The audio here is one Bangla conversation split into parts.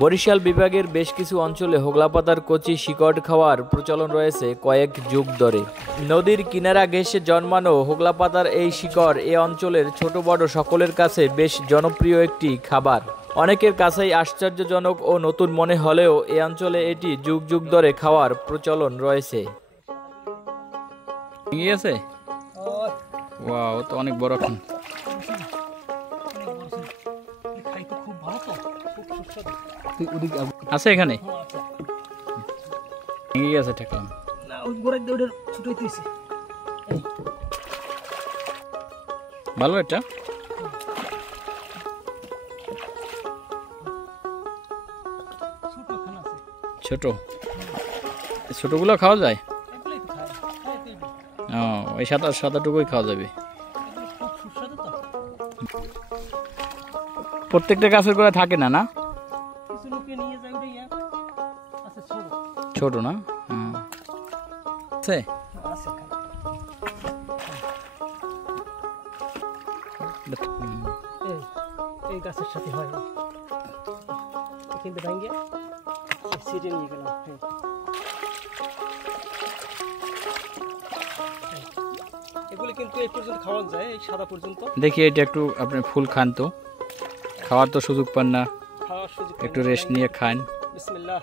বরিশাল বিভাগের বেশ কিছু অঞ্চলে হোগলা পাতার কচি শিকড় খাওয়ার প্রচলন রয়েছে কয়েক যুগ ধরে। নদীর কিনারা ঘেঁষে জন্মানো হোগলা পাতার এই শিকড় এ অঞ্চলের ছোট বড় সকলের কাছে বেশ জনপ্রিয় একটি খাবার। অনেকের কাছেই আশ্চর্যজনক ও নতুন মনে হলেও এ অঞ্চলে এটি যুগ যুগ ধরে খাওয়ার প্রচলন রয়েছে। ঠিক আছে, ওয়াও, তো অনেক বড় খান আছে এখানে। ভেঙে গেছে, ঠেকলাম ভালো এটা। ছোট ছোটগুলো খাওয়া যায়। ও, এই সাদাটুকুই খাওয়া যাবে। প্রত্যেকটা গাছের গোড়ায় থাকে না, না ছোট না? আছে এই গাছের সাথে হয় কিন্তু ভাঙ্গে সিটে নিয়ে গেলাম। এগুলো কিন্তু এই পর্যন্ত খাওয়া যায়, এই সাদা পর্যন্ত। দেখি এটা একটু আপনি ফুল খান তো, খাওয়ার তো সুযোগ পান না, খাওয়ার সুযোগ একটু রেস্ট নিয়ে খান। বিসমিল্লাহ।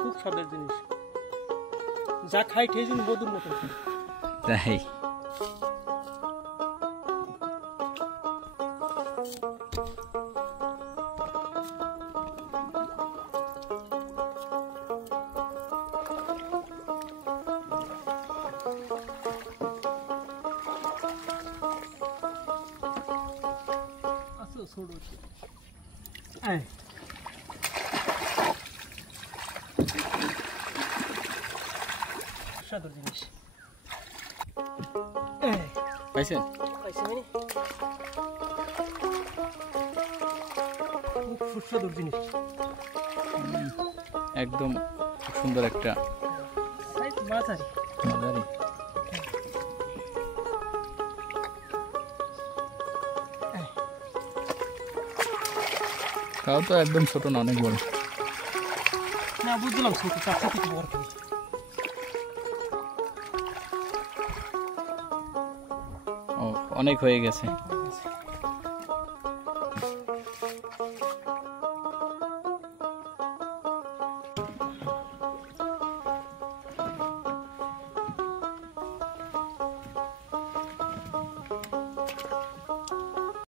খুব স্বাদের জিনিস, যা খাই খেয়ে শুন বদুর মতো। তাই স্বাদের জিনিস পাইছেন? খুব সুস্বাদু জিনিস, একদম সুন্দর একটা মাঝারি। খাও তো, একদম ছোট না, অনেক বড়। না বুঝলাম, ছোট তার সাথে একটু বড়। ও, অনেক হয়ে গেছে।